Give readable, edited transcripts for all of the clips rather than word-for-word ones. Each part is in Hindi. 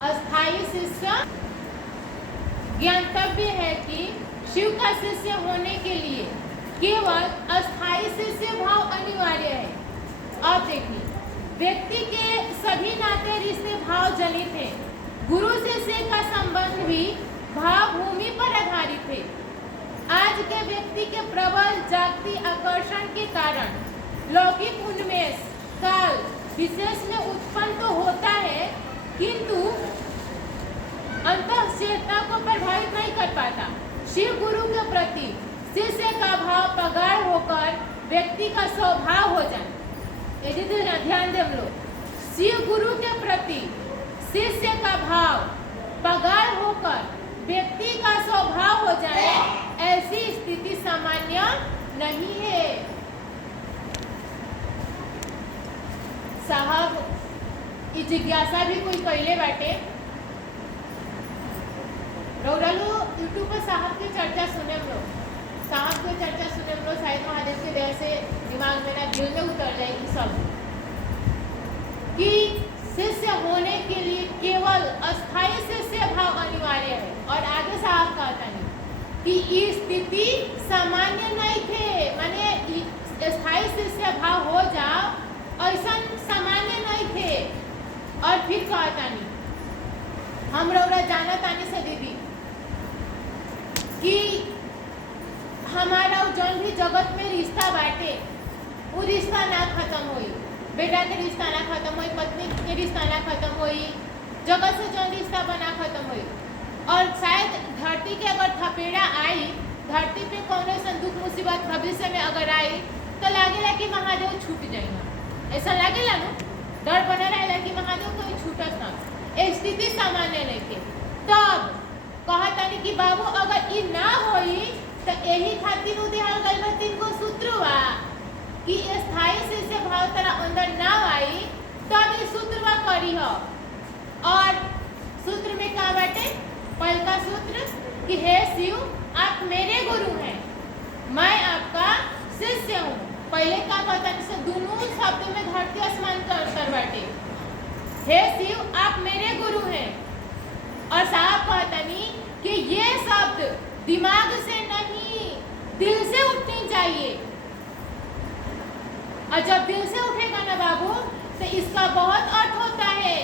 अस्थाई शिष्य ज्ञातव्य है कि शिव का शिष्य होने के लिए केवल अस्थाई शिष्य भाव अनिवार्य है। अब देखिए, व्यक्ति के सभी नाते रिश्ते भाव जनित है। गुरु शिष्य का संबंध भी भाव भूमि पर आधारित है। आज के व्यक्ति के प्रबल जागती आकर्षण के कारण लौकिक उन्मेष काल विशेष में उत्पन्न तो होता है, किंतु अंतःचेतना को प्रभावित नहीं कर पाता। शिव गुरु के प्रति शिष्य का भाव प्रगाढ़ होकर व्यक्ति का स्वभाव हो जाए। ध्यान दे हम लोग, शिव गुरु के प्रति शिष्य का भाव प्रगाढ़ होकर व्यक्ति का स्वभाव हो जाए, ऐसी स्थिति सामान्य नहीं है। साहब ई जिज्ञासा भी कोई कैले बाटे। रौरालू यूट्यूब पर साहब की चर्चा सुने लो, साहब की चर्चा सुने लो, शायद महादेव के दया से दिमाग में ना दिल में उतर जाएगी सब कि शिष्य होने के लिए केवल अस्थाई शिष्य भाव अनिवार्य है। और आगे साहब कहता है कि ये स्थिति सामान्य नहीं थे, माने अस्थाई शिष्य भाव हो जाओ ऐसा सामान्य नहीं थे। और फिर कहता नहीं, हम रौरा जाना तानी से दीदी कि हमारा जौन भी जगत में रिश्ता बाटे वो रिश्ता ना खत्म होई, बेटा के रिश्ता ना खत्म होई, पत्नी के रिश्ता ना खत्म होई, जगत से जौन रिश्ता बना खत्म होई। और शायद धरती के अगर थपेड़ा आई, धरती पे कौन सा दुख मुसीबत भविष्य में अगर आई तो लागेला कि महादेव छूट जाएगा, ऐसा लागेला ना, डर बना रहेला कि महादेव कोई छूटत ना। स्थिति सामान्य नहीं थे। तब कहतानी कि बाबू अगर ई ना होई तो यही खातिर उदिहार गइल बा 3 गो सूत्र बा कि स्थायी शिष्य भाव तेरा अंदर ना आई तब ये सूत्र बा करी हो। और सूत्र में क्या बाटे? पहला सूत्र कि हे शिव आप मेरे गुरु हैं, मैं आपका शिष्य हूँ। पहले का पता से दोनों शब्द में धरती आसमान का अंतर बाटे। हे शिव आप मेरे गुरु हैं। और साहब कहतनी कि ये शब्द दिमाग से नहीं दिल से उठनी चाहिए। और जब दिल से उठेगा ना बाबू तो इसका बहुत अर्थ होता है।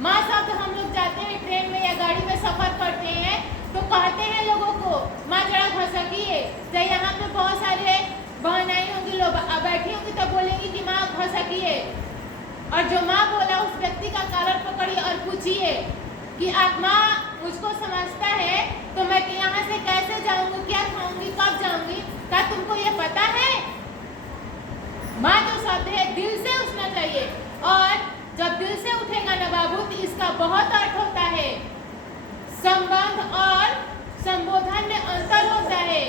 माँ शब्द हम लोग जाते हैं ट्रेन में या गाड़ी में सफर करते हैं तो कहते हैं लोगों को माँ जरा घसकिए। चाहे यहाँ पे बहुत सारे बहनाई होंगी, लोग बैठी होंगी तो बोलेंगी कि माँ घसकिए। और जो माँ बोला उस व्यक्ति का कॉलर पकड़िए और पूछिए कि आप माँ मुझको समझता है तो मैं यहाँ से कैसे जाऊंगी, क्या खाऊंगी, कब जाऊंगी, क्या तुमको ये पता है? माँ जो शब्द है दिल से उठना चाहिए। और जब दिल से उठेगा ना बाबू तो इसका बहुत अर्थ होता है। संबंध और संबोधन में अंतर होता है।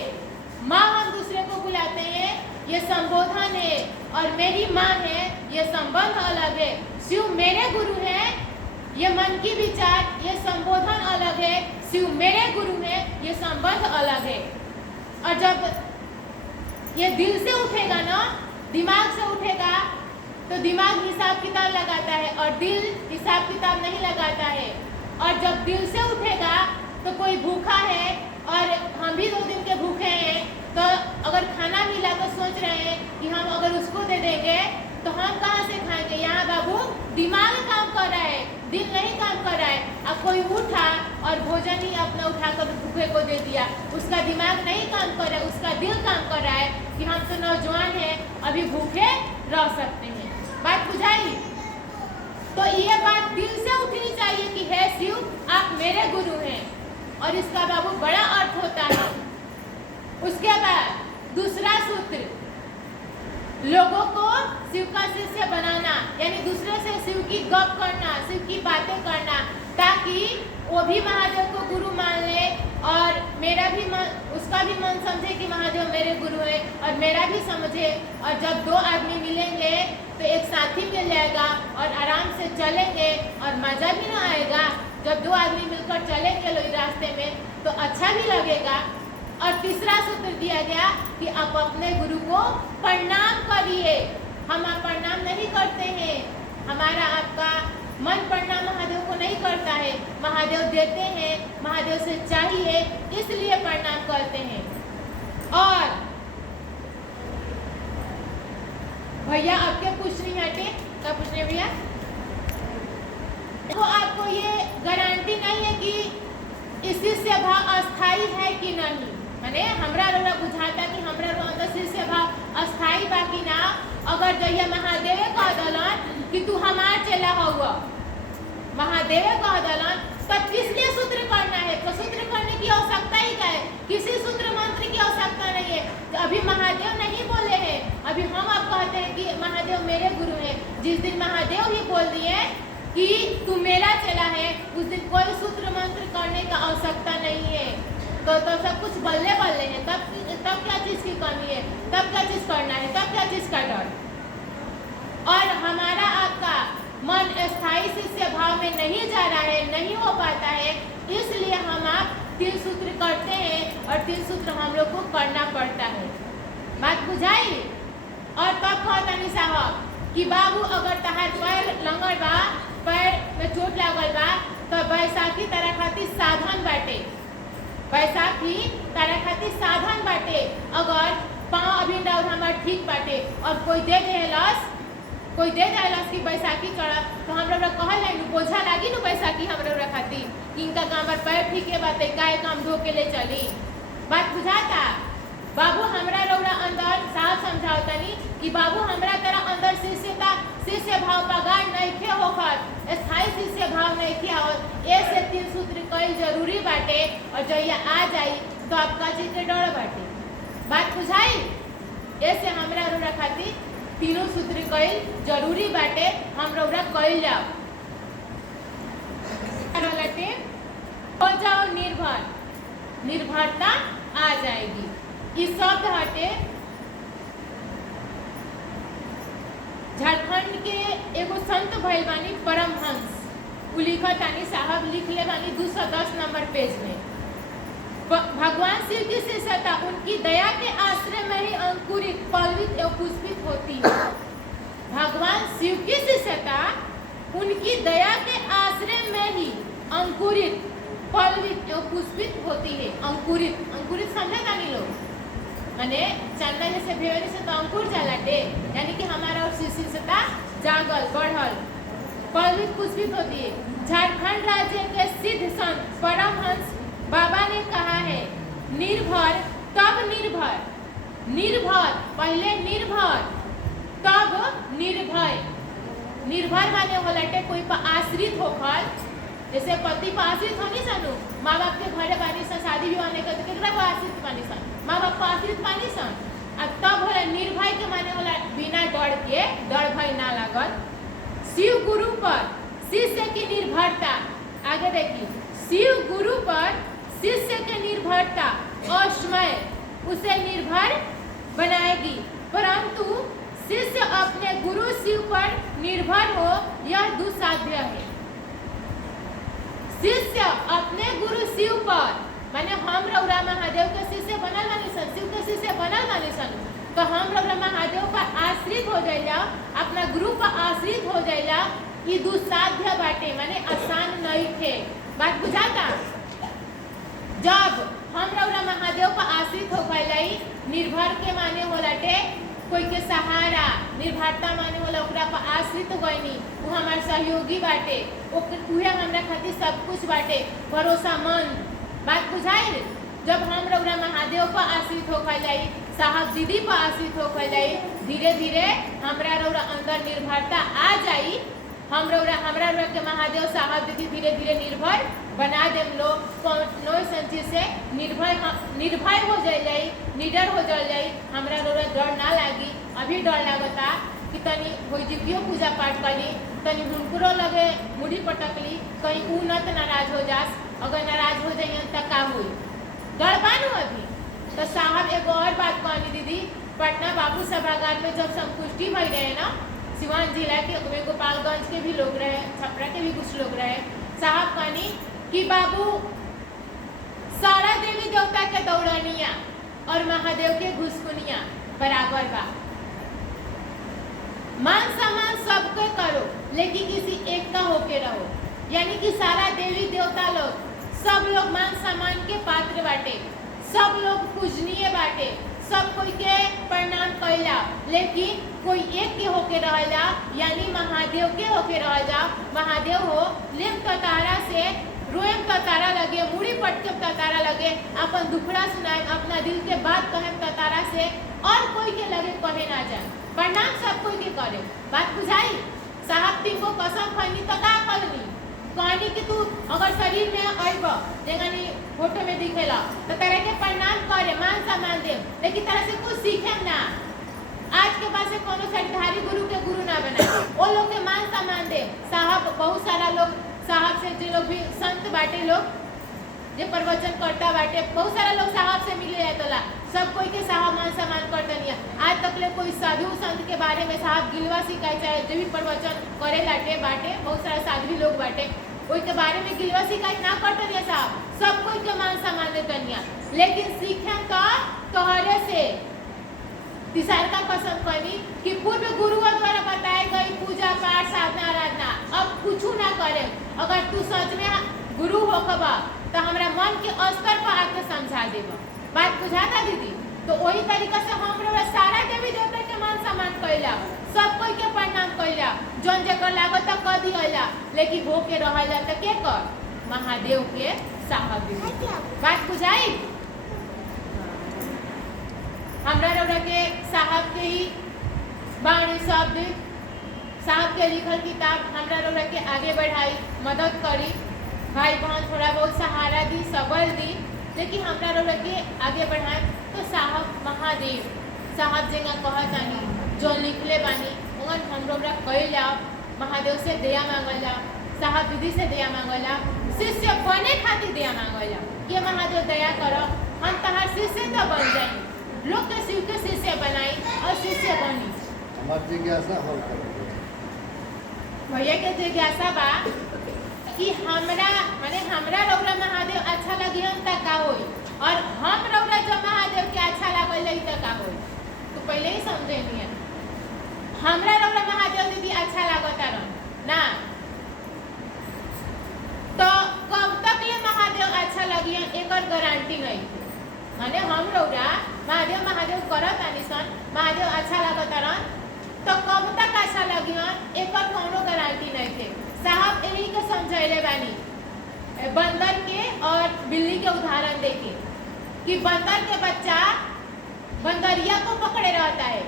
माँ हम दूसरे को बुलाते हैं, ये संबोधन है, और मेरी माँ है, ये संबंध अलग है। शिव मेरे गुरु हैं, ये मन की विचार, ये संबोधन अलग है। शिव मेरे गुरु हैं, ये संबंध अलग है। और जब ये दिल से उठेगा ना, दिमाग से उठेगा तो दिमाग हिसाब किताब लगाता है और दिल हिसाब किताब नहीं लगाता है। और जब दिल से उठेगा तो कोई भूखा है और हम भी 2 दिन के भूखे हैं तो अगर खाना मिला तो सोच रहे हैं कि हम अगर उसको दे देंगे तो हम कहाँ से खाएंगे। यहाँ बाबू दिमाग काम कर रहा है, दिल नहीं काम कर रहा है। अब कोई उठा और भोजन ही अपना उठाकर भूखे को दे दिया, उसका दिमाग नहीं काम कर रहा है, उसका दिल काम कर रहा है कि हम तो नौजवान हैं, अभी भूखे रह सकते हैं। बात बुझाई? तो ये बात दिल से उठनी चाहिए कि हे शिव आप मेरे गुरु हैं। और इसका बाबू बड़ा अर्थ होता है। उसके बाद दूसरा सूत्र, लोगों को शिव का शिष्य बनाना, यानी दूसरे से शिव की गप करना, शिव की बातें करना, ताकि वो भी महादेव को गुरु मान ले और मेरा भी मन, उसका भी मन समझे कि महादेव मेरे गुरु है और मेरा भी समझे। और जब 2 आदमी मिलेंगे तो एक साथी मिल जाएगा और आराम से चलेंगे और मजा भी ना आएगा। जब 2 आदमी मिलकर चलेंगे लोग रास्ते में तो अच्छा भी लगेगा। और तीसरा सूत्र दिया गया कि आप अपने गुरु को प्रणाम करिए। हम आप प्रणाम नहीं करते हैं, हमारा आपका मन प्रणाम महादेव को नहीं करता है। महादेव देते हैं, महादेव से चाहिए, इसलिए प्रणाम करते हैं। और भैया आपके पूछ रही हटे, क्या पूछ रहे भैया? तो आपको ये गारंटी नहीं है कि इसी से भाव अस्थाई है कि नहीं, माने हमरा लोग बुझाता कि हमरा लोग अंदर से भाव अस्थाई बा कि ना। अगर जहिया महादेव कह दलन कि तू हमार चला हुआ, महादेव कह दलन तो किसलिए सूत्र करना है? तो सूत्र करने की आवश्यकता ही क्या है? किसी सूत्र मंत्र की आवश्यकता नहीं है। तो अभी महादेव नहीं बोले हैं, अभी हम आप कहते हैं कि महादेव मेरे गुरु हैं। जिस दिन महादेव ही बोल दिए कि तू मेरा चला है, उस दिन कोई सूत्र मंत्र करने का आवश्यकता नहीं है। तो सब कुछ बल्ले बल्ले हैं। तब क्या चीज़ की कमी है? तब क्या चीज़ करना है? तब क्या चीज़ का डर? और हमारा आपका मन स्थायी शिष्य भाव में नहीं जा रहा है, नहीं हो पाता है, इसलिए हम आप तीन सूत्र करते हैं और तीन सूत्र हम लोग को करना पड़ता है। बात बुझाई? और तब कहता नहीं साहब कि बाबू अगर तहार पैर लंगड़ बा, पैर में चोट लागल बा, तो बैसाखी तारा खातिर साधन बाटे, बैसाखी तारा खातिर साधन बाटे। अगर पाँव अभी डाउन हमार ठीक बाटे और कोई दे देलस कि बैसाखी चढ़ा, तो हम लोग कहल नहीं बोझा लागी न बैसाखी हम लोग खातिर कि इनका काम पर पैर ठीक है बात काय काम धो के ले चली। बात बुझाता? बाबू हमरा रौरा अंदर साफ समझावता नहीं कि बाबू हमरा तरह अंदर शिष्य भाव पगार नहीं खे होकर स्थायी शिष्य भाव नहीं खे आवत। ऐसे तीन सूत्र कई जरूरी बाटे और जहिया आ जाई तो आपका चीज के डर बाटे। बात बुझाई? ऐसे हमरा रौरा खातिर तीनों सूत्र कई जरूरी बाटे, हम रौरा कइल जाओ। हो जाओ निर्भर, निर्भरता आ जाएगी। इस शब्द हटे झारखंड के एगो संत भइल बानी परमहंस, उ लिखतानी साहब लिख ले बानी 210 नंबर पेज में। भगवान शिव की शिष्यता उनकी दया के आश्रय में ही अंकुरित, पल्वित एवं पुष्पित होती है। भगवान शिव की शिष्यता उनकी दया के आश्रय में ही अंकुरित, पल्वित एवं पुष्पित होती है। अंकुरित समझे तानी लोग, माने चंदा जैसे भेवरी से तो अंकुर जालाटे, यानी कि हमारा और शिष्यता जागल बढ़ल, पल्वित पुष्पित होती है। झारखंड राज्य के सिद्ध संत परमहंस बाबा ने कहा है, निर्भर तब निर्भर, निर्भर पहले निर्भर तब निर्भय। निर्भर माने होलटे कोई पर आश्रित होकर, जैसे पति पर आश्रित होनी सनु, माँ बाप के घरे बानी सन, शादी विवाह नहीं करते केकरा पर आश्रित बानी सन, माँ बाप पर आश्रित बानी सन। अब तब होला निर्भय के माने होला बिना डर के, डर भय ना लागल। शिव गुरु पर शिष्य की निर्भरता, आगे देखिए, शिव गुरु पर शिष्य की निर्भरता अश्मय उसे निर्भर बनाएगी, परंतु शिष्य अपने गुरु शिव पर निर्भर हो यह दुस्साध्य है। शिष्य अपने गुरु शिव पर, माने हम रौरा महादेव के शिष्य बनल बानी सन, शिव के शिष्य बनल बानी सन, तो हम रौरा महादेव पर आश्रित हो जाइला, अपना गुरु पर आश्रित हो जाइला, ये दुस्साध्य बाटे, माने आसान नहीं थे। बात बुझाता? जब हम रौरा महादेव पर आश्रित हो गई, निर्भर के माने होलाटे कोई के सहारा, निर्भरता माने होला ओकरा पर आश्रित हो गईनी, वो हमार सहयोगी बाटे, उहे हमरा खातिर सब कुछ बाटे, भरोसामंद। बात बुझाई? जब हम रौरा महादेव पर आश्रित हो गई, साहब दीदी पर आश्रित हो गई, धीरे धीरे हमरा रौरा अंदर निर्भरता आ जाई, हमरा रौरा के महादेव साहब दीदी धीरे धीरे निर्भर बना देम लोग, कोनो संचीज से निर्भय हो जाई, निडर हो जाई, हमरा रौरा डर ना लागी। अभी डर लागता कि तनी कोई जीवियो पूजा पाठ करी, तनी हुनकरो लगे मुड़ी पटकली, कहीं ऊ न तो नाराज हो जास, अगर नाराज हो जाइए तो का हुई, डर बानू अभी। तो साहब एगो और बात कहनी दीदी, पटना बाबू सभागार में जब संपुष्टि भर गए ना, सिवान जिला के गोपालगंज के भी लोग रहे, छपरा के भी कुछ लोग रहे, साहब कहनी कि बाबू सारा देवी देवता के दौड़निया और महादेव के घुसकुनिया बराबर बा, मान सम्मान सबके करो लेकिन किसी एक का होके रहो। यानी कि सारा देवी देवता लोग सब लोग मान सम्मान के पात्र बाटे, सब लोग पूजनीय बाटे, सब कोई के प्रणाम कैला, लेकिन कोई एक के होके रहेला, यानी महादेव के होके रहेला। महादेव हो लेम ततारा से रोएम ततारा लगे, मुड़ी पटके ततारा लगे, अपन दुखड़ा सुनाए, अपना दिल के बात कहे ततारा से, और कोई के लगे कहे ना जाए। प्रणाम सब कोई के करे। बात बुझाई? साहब तीन को कसम खैनी तो का करनी कहनी कि तू अगर शरीर में अइब देखनी फोटो में दिखेला तो तरह के प्रणाम करे, मान सम्मान दे, लेकिन तरह से कुछ सीखे ना। आज के बाद से कोनो शरीरधारी गुरु के गुरु ना बनाए, वो लोग के मान सम्मान दे। साहब बहुत सारा लोग साहब से जो लोग भी संत बाटे लोग जे प्रवचन करता बाटे, बहुत सारा लोग साहब से मिले जातला, सब कोई के साहब मान सम्मान करता नहीं। आज तक ले कोई साधु संत के बारे में साहब गिलवा सिखाए चाहे जो भी प्रवचन करे लाटे बाटे, बहुत सारा साध्वी लोग बाटे, कोई के बारे में गिलवा सिखाई ना करता नहीं साहब, सब कोई के मान सम्मान देता नहीं। लेकिन सीखे तो तोहरे से तिसार का कसम करी कि पूर्व गुरुओं द्वारा बताई गई पूजा पाठ साधना आराधना अब कुछ ना करे। अगर तू सच में गुरु होकबा तो हमरा मन के स्तर पर आके समझा देबा। बात बुझाता दीदी? तो वही तरीका से हम लोग सारा देवी देवता के मान सम्मान कैला, सब कोई के प्रणाम कैला, जौन जकर लागत क दिया, लेकिन हो के रहला त के कर महादेव के साहब। बात बुझाई? हमरा रौरा के साहब के ही वाणी शब्द साहब के लिखल किताब हमरा रौरा के आगे बढ़ाई, मदद करी, भाई बहन थोड़ा बहुत सहारा दी, सबल दी, लेकिन हमरा रौरा के आगे बढ़ाए। तो साहब महादेव साहब जगह कहतानी जो लिखले बानी उन हम रौरा कैला, महादेव से दया मांगला, साहब दीदी से दया मांगला, शिष्य बने खातिर दया मांगला, ये महादेव दया करो हम तहार शिष्य तो बन जाई, लोग के शिव के शिष्य बनाई और शिष्य बनी। हमार जिज्ञासा हो भैया के जिज्ञासा बा कि हमरा माने हमरा रौरा महादेव अच्छा लगी हम तक का होई, और हम रौरा जो महादेव के अच्छा लागल लई तक का होई। तो पहले ही समझे नहीं है, हमरा रौरा महादेव दीदी अच्छा लागता ना, तो कब तक ये महादेव अच्छा लगी एक गारंटी नहीं। माने हम रौरा महादेव करत आनी सन, महादेव अच्छा लागत रन, तो कब तक अच्छा लगी एक कोनो गारंटी नहीं थे। साहब यही के समझैले बानी बंदर के और बिल्ली के उदाहरण देके कि बंदर के बच्चा बंदरिया को पकड़े रहता है,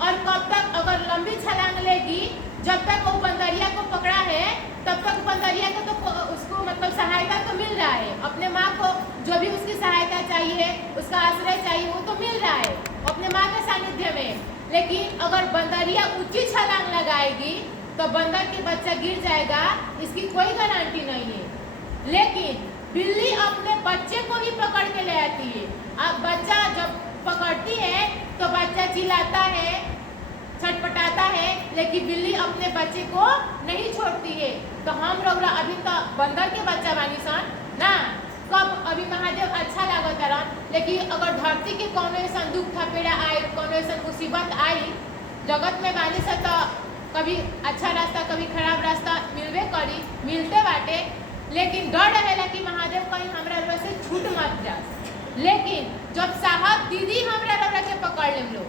और कब तक अगर लंबी छलांग लेगी, जब तक वो बंदरिया को पकड़ा है तब तक बंदरिया को तो उसको मतलब सहायता तो मिल रहा है, अपने माँ को जो भी उसकी सहायता चाहिए, उसका आश्रय चाहिए, वो तो मिल रहा है अपने माँ के सानिध्य में। लेकिन अगर बंदरिया ऊंची छलांग लगाएगी तो बंदर के बच्चा गिर जाएगा, इसकी कोई गारंटी नहीं है। लेकिन बिल्ली अपने बच्चे को ही पकड़ के ले आती है। अब बच्चा जब पकड़ती है तो बच्चा चिल्लाता है, छटपटाता है, लेकिन बिल्ली अपने बच्चे को नहीं छोड़ती है। तो हम रौरा अभी तो बंदर के बच्चा बानी सन ना, कब अभी महादेव अच्छा लागत रन, लेकिन अगर धरती के कोनो ऐसा दुख थपेड़ा आए, कोनो ऐसा मुसीबत आई जगत में बानी से, तो कभी अच्छा रास्ता कभी खराब रास्ता मिलवे करी, मिलते बाटे, लेकिन डर रहेला कि महादेव कहीं हमरा रौरा से छूट मत जा। लेकिन जब साहब दीदी हमरा रौरा के पकड़ लेम लो,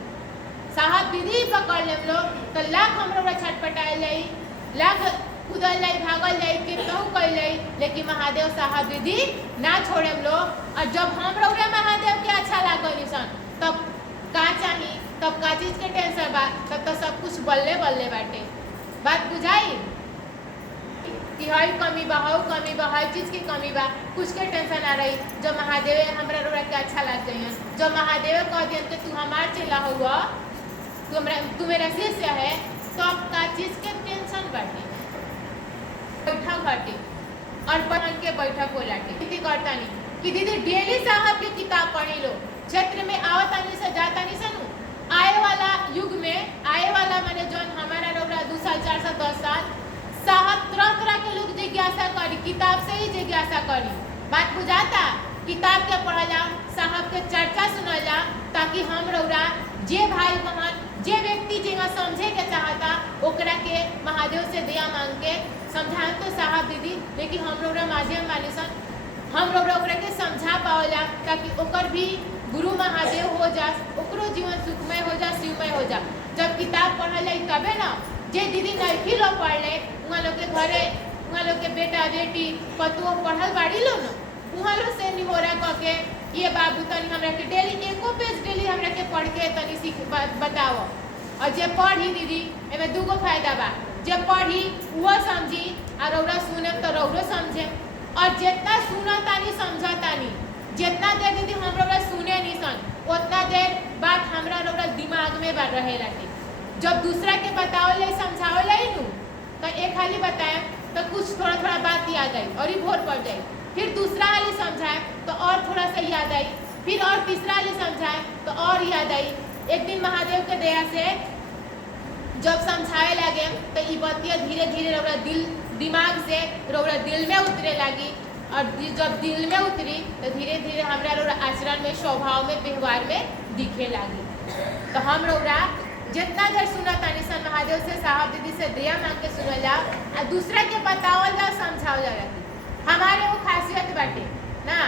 साहब दीदी पकड़ लेम लो, तो लाख हम रौरा छटपटाए जाई, लाख कूदल जाई, भागल जाई, कितनों कइल जाई, लेकिन महादेव साहब दीदी ना छोड़ेम लो। और जब हम रौरा महादेव के अच्छा लागल सन, तब का चाही, तब का चीज के टेंशन बा, तब तो सब कुछ बल्ले बल्ले बाटे। बात बुझाई कि हई कमी बा, हऊ कमी बा, हर चीज की कमी बा, कुछ के टेंशन आ रही। जब महादेव हमरा रौरा के अच्छा लग गई, जब महादेव कह दियन कि तू हमार चेला हुआ, तू मेरा शिष्य है, तो अब का चीज के टेंशन बाटे। बैठक बाटे और बहन के बैठक हो लाटे दीदी करता नहीं कि दीदी डेली साहब की किताब पढ़ी लो, क्षेत्र में आवतानी से जातानी से नु आए वाला युग में, आए वाला माने जौन हमारा रौरा 2 साल 4 साल 10 साल साहब तरह तरह के लोग जिज्ञासा करी, किताब से ही जिज्ञासा करी। बात बुझाता? किताब के पढ़ला, साहब के चर्चा सुनला, ताकि हम रौरा जे भाई बहन जे व्यक्ति जेगा समझे के चाहता ओकरा के महादेव से दया मांग के समझाएं तो साहब दीदी, लेकिन हम लोग माध्यम मानी सन हम लोग ओकरा के समझा पाओला ताकि ओकर भी गुरु महादेव हो जा, ओकरो जीवन सुखमय हो जा, शिवमय हो जा। जब किताब पढ़ल जाए तबे ना, जे दीदी नहीं लोग पढ़ ले वहाँ लोग के घरे वहाँ लोग के बेटा बेटी पतुओ पढ़ल बाड़ी लो ना, वहाँ लोग से निहोरा कह के ये बाबू तनी हमरा के डेली एको पेज डेली हमरा के पढ़ के तनी सीख बताओ। और जे पढ़ी दीदी एमे दूगो फायदा बा, जे पढ़ी वो समझी और रौरा सुने तो रौरो समझे। और जितना सुना तानी समझा तानी, जितना देर दीदी हम लोग सुने नहीं सन उतना देर बात हमरा लोग दिमाग में रहे लागे। जब दूसरा के बताओ ले समझाओ ले नू तो एक हाली बताए तो कुछ थोड़ा थोड़ा बात याद आई और ही भोर पड़ जाए, फिर दूसरा हाली समझाए तो और थोड़ा सा याद आई, फिर और तीसरा हाली समझाए तो और याद आई। एक दिन महादेव के दया से जब समझाए लगे तो ये बतिया धीरे धीरे रौरा दिमाग से रौरा दिल में उतरे लगी। और जब दिल में उतरी तो धीरे धीरे हमरा रौरा आचरण में, स्वभाव में, व्यवहार में दिखे लगी। तो हम रौरा जितना देर सुना तानी सन महादेव से साहब दीदी से दया मांग के सुनल जा और दूसरा के बतावल जा, समझावल जा। हमारे वो खासियत बाटे ना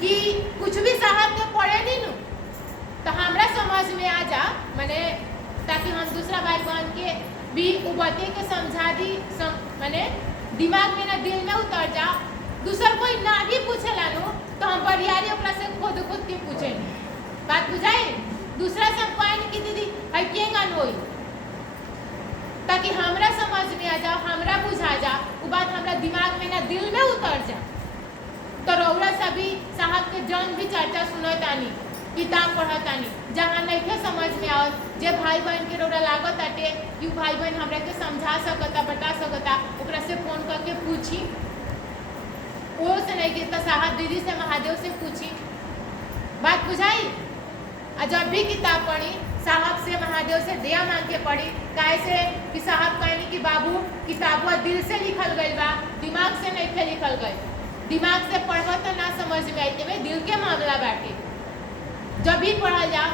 कि कुछ भी साहब के पढ़े नहीं नू तो हमरा समझ में आ जा, मैंने ताकि हम दूसरा भाई बहन के भी उबते के समझा दी, मैंने दिमाग में ना दिल में उतर जा। दूसर कोई ना भी पूछेला नो तो हम बरियारी ओकरा से खुद के पूछे। बात बुझाई? दूसरा से पाइन की दीदी है के गन होई ताकि हमरा समझ में आ जा, हमरा बुझा जा, वो बात हमरा दिमाग में ना दिल में उतर जा। तो रौरा सभी साहब के जन भी चर्चा सुनतानी, किताब पढ़तानी, जहाँ नहीं समझ में आओ जे भाई बहन के रौरा लागत आटे कि भाई बहन हमरा के समझा सकता, बता सकता, ओकरा से फोन करके पूछी। वो से नहीं कि साहब दीदी से महादेव से पूछी। बात बुझाई? और जब भी किताब पढ़ी साहब से महादेव से दया मांग के पढ़ी, काहे से कि साहब कहनी कि बाबू किताबवा दिल से लिखल गई बा, दिमाग से नहीं लिखल गई। दिमाग से पढ़ब तो ना समझ में आई कि दिल के मामला बाटे। जब भी पढ़ा जा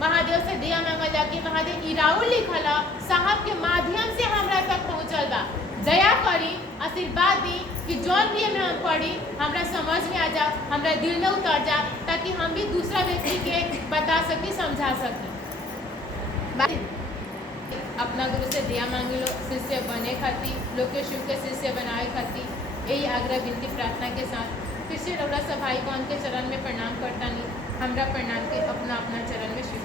महादेव से दया मांगल जा कि महादेव इराउल लिखल साहब के माध्यम से हमरा तक पहुँचल बा, दया करी, आशीर्वाद दी कि जौन भी में हम पढ़ी हमरा समझ में आ जा, हमरा दिल में उतर जा, ताकि हम भी दूसरा व्यक्ति के बता सकी, समझा सकी। अपना गुरु से दया मांगे लो, शिष्य बने खाती, लोग के शिव के शिष्य बनाए खाती, यही आग्रह विनती प्रार्थना के साथ फिर से रौरा सब भाई बहन के चरण में प्रणाम करता नहीं, हमरा प्रणाम के अपना अपना चरण में शिव